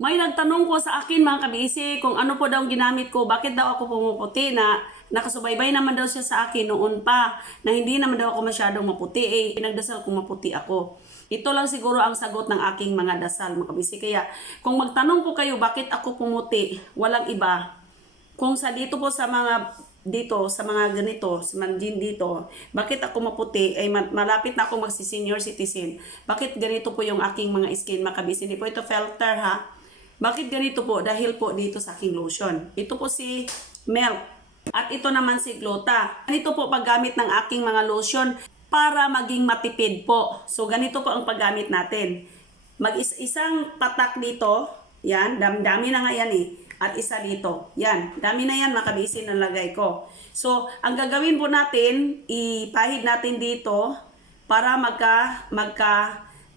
May nagtanong po sa akin mga kabisi kung ano po daw ginamit ko, bakit daw ako pumuputi na nakasubaybay naman daw siya sa akin noon pa na hindi naman daw ako masyadong maputi. Pinagdasal kung maputi ako. Ito lang siguro ang sagot ng aking mga dasal mga kabisi. Kaya kung magtanong po kayo bakit ako pumuti, walang iba. Kung sa dito po sa mga sa mga ganito, sa manjin dito, bakit ako maputi, ay malapit na ako magsi-senior citizen. Bakit ganito po yung aking mga skin mga kabisi? Hindi po ito filter ha. Bakit ganito po? Dahil po dito sa aking lotion. Ito po si Milk. At ito naman si Gluta. Ganito po paggamit ng aking mga lotion para maging matipid po. So ganito po ang paggamit natin. Isang patak dito. Yan. Dami na nga yan eh. At isa dito. Yan. Dami na yan makabisin ang lagay ko. So ang gagawin po natin, ipahid natin dito para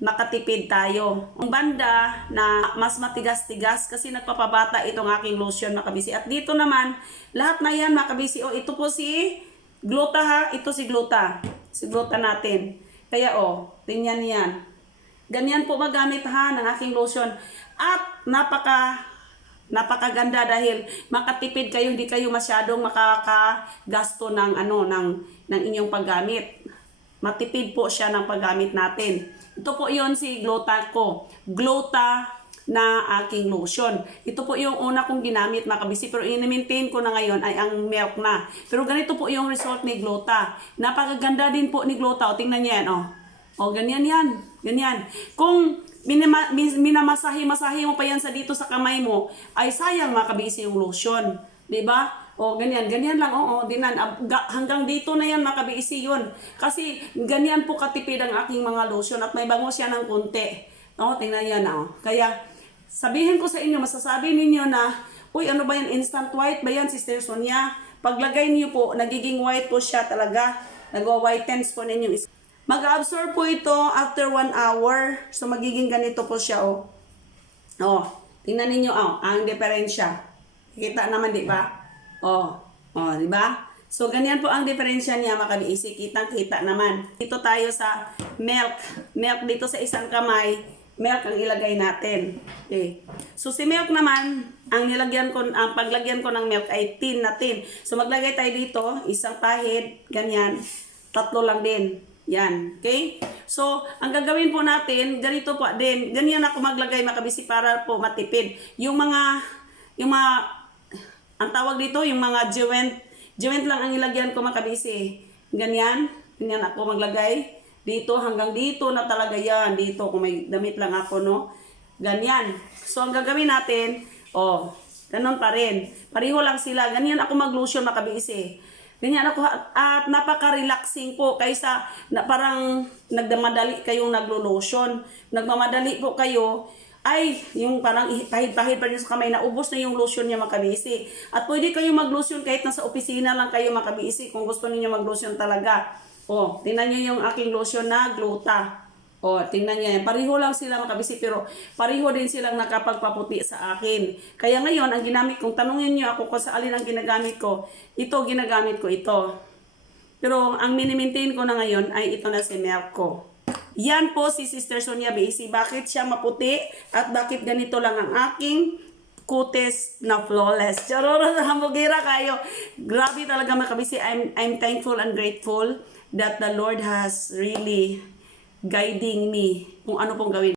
makatipid tayo. Ang banda na mas matigas-tigas kasi nagpapabata itong aking lotion makabisi. At dito naman, lahat na yan makabisi. O ito po si Gluta ha. Ito si Gluta. Si Gluta natin. Kaya tingnan yan. Ganyan po magamit ha ng aking lotion. At napakaganda dahil makatipid kayo, hindi kayo masyadong makakagasto ng inyong paggamit. Matipid po siya ng paggamit natin. Ito po yon si Gluta ko. Gluta na aking lotion. Ito po yung una kong ginamit makabisi. Pero in-maintain ko na ngayon ay ang Milk na. Pero ganito po yung result ni Gluta. Napakaganda din po ni Gluta. O tingnan niya yan. Ganyan yan. Ganyan. Kung minamasahe mo pa yan sa dito sa kamay mo, ay sayang makabisi yung lotion. Diba? Ganyan lang. Hanggang dito na yan makabisi yun. Kasi ganyan po katipid ang aking mga lotion at may bango siya ng konti. Tingnan yan. Kaya sabihin ko sa inyo, masasabi ninyo na, uy, ano ba yan? Instant white ba yan, Sister Sonia? Paglagay niyo po, nagiging white po siya talaga. Nag-whitens po ninyo. Mag-absorb po ito after 1 hour. So magiging ganito po siya. Tingnan ninyo ang diferensya. Kita naman, di ba? Di ba? So, ganyan po ang diferensya niya, makabiisi. Kitang-kita naman. Dito tayo sa Milk. Milk dito sa isang kamay. Milk ang ilagay natin. Okay. So, si Milk naman, ang paglagyan ko ng Milk ay tin na tin. So, maglagay tayo dito, isang pahid, ganyan. 3 lang din. Yan. Okay? So, ang gagawin po natin, ganito po din. Ganyan ako maglagay, makabisi, para po matipid. Yung mga ang tawag dito, yung mga joint lang ang ilagyan ko makabisi. Ganyan ako maglagay. Dito, hanggang dito na talaga yan. Dito, kung may damit lang ako, no? Ganyan. So, ang gagawin natin, ganun pa rin. Pareho lang sila. Ganyan ako mag-lotion makabisi. Ganyan ako, at napaka-relaxing po kaysa parang nagmamadali kayong naglo-lotion. Nagmamadali po kayo, ay, yung parang pahid-pahid pa rin sa kamay, naubos na yung lotion niya makabisi. At pwede kayo mag-lotion kahit nasa opisina lang kayo makabisi kung gusto niyo mag-lotion talaga. Tingnan niyo yung aking lotion na Gluta. Tingnan niyo yan. Pareho lang sila makabisi, pero pareho din silang nakapagpaputi sa akin. Kaya ngayon, ang ginamit kong, tanungin niyo ako kung sa alin ang ginagamit ko, ginagamit ko ito. Pero ang mini-maintain ko na ngayon ay ito na si Milk ko. Yan po si Sister Sonia Basi. Bakit siya maputi at bakit ganito lang ang aking kutis na flawless. Charot, hambugira kayo. Grabe talaga makabisi. I'm thankful and grateful that the Lord has really guiding me kung ano pong gawin.